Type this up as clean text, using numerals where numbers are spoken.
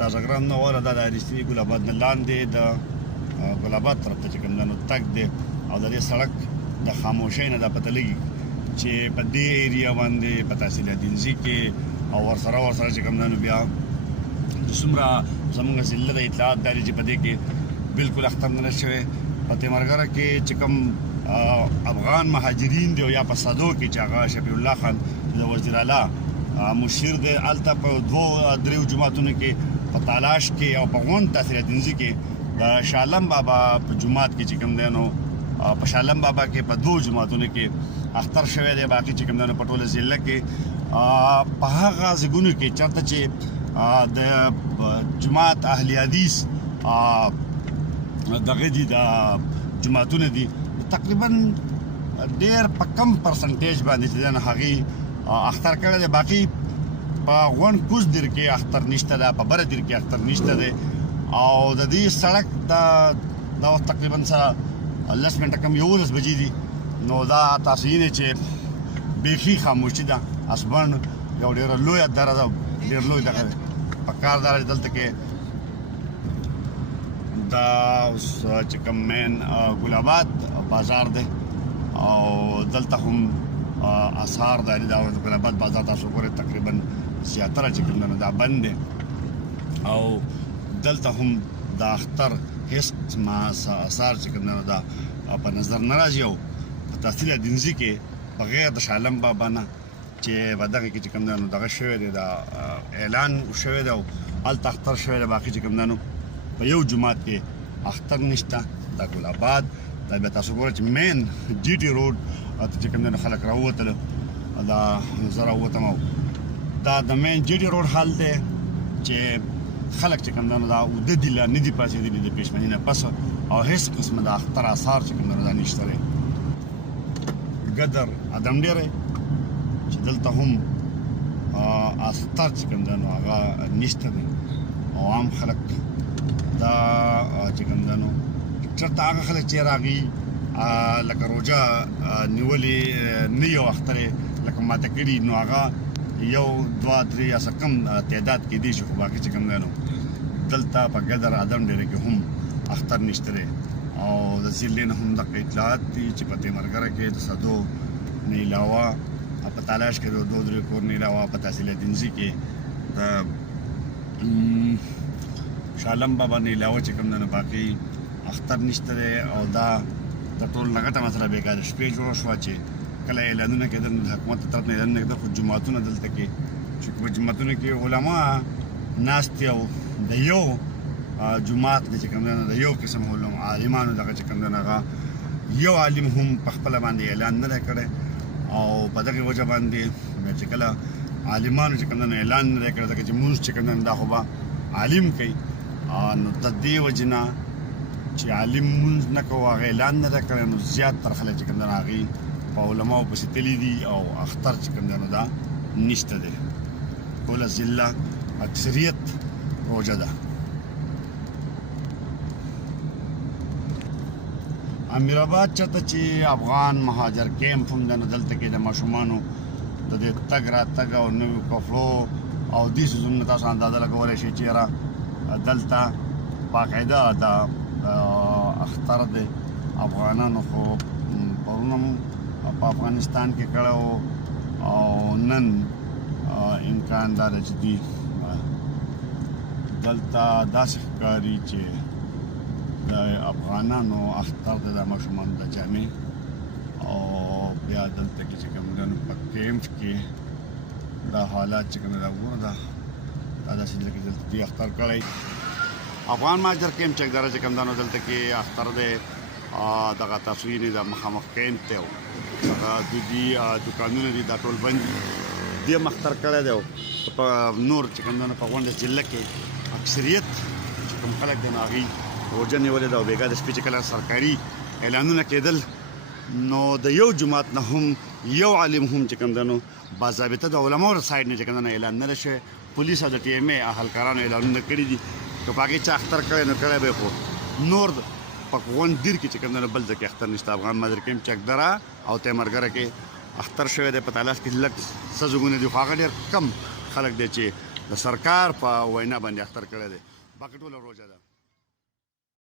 تازهګرام نه وره دا د رښتیني ګل آباد نه لاندې د ګل آباد طرف ته چې کوم دی نو تګ دی او د دې سړک د خاموشۍ نه دا پته لګي چې په دې ایریا باندې په تحصیل دینزي کې او ورسره چې کوم دی نو بیا د څومره زموږ ضلع د اطلاعات داري چې په دې کې بالکل اختر نه شوی په تیمرګره کې چې کوم افغان مهاجرین دی یا په صدو کې چې هغه شفیع الله خان د وزیر اعلی مشیر دی هلته په دوه درېو جوماتونو کې په تالاش کې او په غون تحصیل دینزي کې د شالم بابا په جومات کې چې کوم دی نو په شالم بابا کې په دوه جوماتونو کې اختر شوی دی باقي چې کوم دی نو په ټوله ضلع کې په هغه ځایونو کې چېرته چې د جماعت اهل حدیث دغه دي د جماعتونه دي تقریبا ډېر په کم پرسنټیج باندې چې دی نو هغې اختر کړی دی باقي په غون کوز دیر کې اختر نشته ده په بره دیر کې اختر نشته دی او د دې سړک دا وخت تقریبا سره 10 منټه کم 11 بجې دي نو دا تاسو یې چې بیخي خاموشي ده اسبان یو ډېره لویه دره ده ډېر لوی دغه په کار داره دلته کې دا اوس چې کوم مین ګل آباد بازار دی او دلته هم اثار دی دا ګل آباد بازار تاسو ګورئ تقریبا زیاتره چې کوم دی دا بند دی او دلته هم د اختر هیڅ اثار چې کوم دی دا په نظر نه راځي او په تحصیل دینزي کې بغیر د شالم بابا نه چې په دغه کې چې کوم دی نو دغه شوی دی دا اعلان شوی دی او هلته اختر شوی دی باقي چې کوم دی نو په یو جومات کې اختر نشته د ګل آباد دا بیا تاسو ګورئ چې مین جي ټي روډ ته چې کوم دی نو خلک راووتله دا زه راووتم او دا د مین جي ټي روډ حال دی چې خلک چې کوم دی نو دا اوده دي لا نه دي پاسېدلي د پېشمني نه پس او هېڅ قسمه د اختر اثار چې کوم دی نو دا نشته دی ګدر ادم ډېری چې دلته هم اختر چې کوم دی نو هغه نشته دی او عام خلک دا چې کوم دی نو چېرته هغه خلک چې راغي لکه روژه نیولې نه یو اختر لکه ماته کړي نو هغه یو دوه درې یا څه کم تعداد کې دي چې خو باقي چې کوم دی نو دلته په ګدر ادم ډېری کې هم اختر نشته دی او د ضلع نه هم دغه اطلاعات دي چې په تیمرګره کې د صدو نه علاوه په تالاش کې د دوه درې کور نه علاوه په تحصیل دینزي کې د شالم بابا نه علاوه چې کوم دی نو باقي اختر نشته دی او دا د ټول نه غټه مسله بېکاره شپې جوړه شوه چې کله اعلانونه کېدل د حکومت طرف نه اعلانونه کېدل خو جوماتونه دلته کې چې په جوماتونو کې علما ناست دي او د یو جومات چې کوم دی نو د یو قسم عالمانو دغه چې کوم دی نو هغه یو عالم هم په خپله باندې اعلان نه دی کړی او په دغې وجه باندې چې کله عالمانو چې کوم دی نو اعلان نه دی کړی ځکه چې مونځ چې کوم دی نو دا خو به عالم کوي نو د دې وجې نه چې عالم مونځ نه کوو هغه اعلان نه دی کړی نو زیاتره خلک چې کوم دی نو هغې په علماو پسې تللي دي او اختر چې کوم دی نو دا نشته دی ټوله ضلع اکثریت روژه ده امیر آباد چېرته چې افغان مهاجر کیمپ هم دی نو دلته کې د ماشومانو د دې تګ راتګ او نویو کپړو او دې څیزونو تاسو اندازه لګولی شئ چې یاره دلته باقاعده د اختر د افغانانو خو پرون هم په افغانستان کې کړی او نن امکان دا دی چې دوی دلته داسې ښکاري چې د افغانانو اختر د ماشومانو د جامې او بیا دلته کې چې کوم دی نو په کیمپ کې دا حالات چې کوم دی وګوره دا داسې دلته کې دلته دوی اختر کړی افغان مهاجر کیمپ چکدره چې کوم دی نو دلته کې اختر دی دغه تاسو یې د مخامخ کیمپ دی دغه دودي دوکانونه دي دا ټول بند دي دې هم اختر کړی دی په نور چې کوم دی نو په غونډه ضلع کې اکثریت چې کوم خلک دی نو هغوی روژه نیولې ده او بېګا د شپې چې کله سرکاري اعلانونه کېدل نو د یو جومات نه هم یو عالم هم چې کوم دی نو باضابطه د علماو له سایډ نه چې کوم دی نو اعلان نه دی شوی پولیس او د ټي ایم اې اهلکارانو اعلانونه کړي دي که په هغې چا اختر کړی نو کړی به یې خو نور په غون دیر کې چې کوم دی نو بل ځای کې اختر نشته افغان مهاجر کیمپ چکدره او تیمرګره کې اختر شوی دی په تالاش کې لږ څه ځایونه دي خو هغه ډېر کم خلک دی چې د سرکار په وینا باندې اختر کړی دی باقي ټوله روژه ده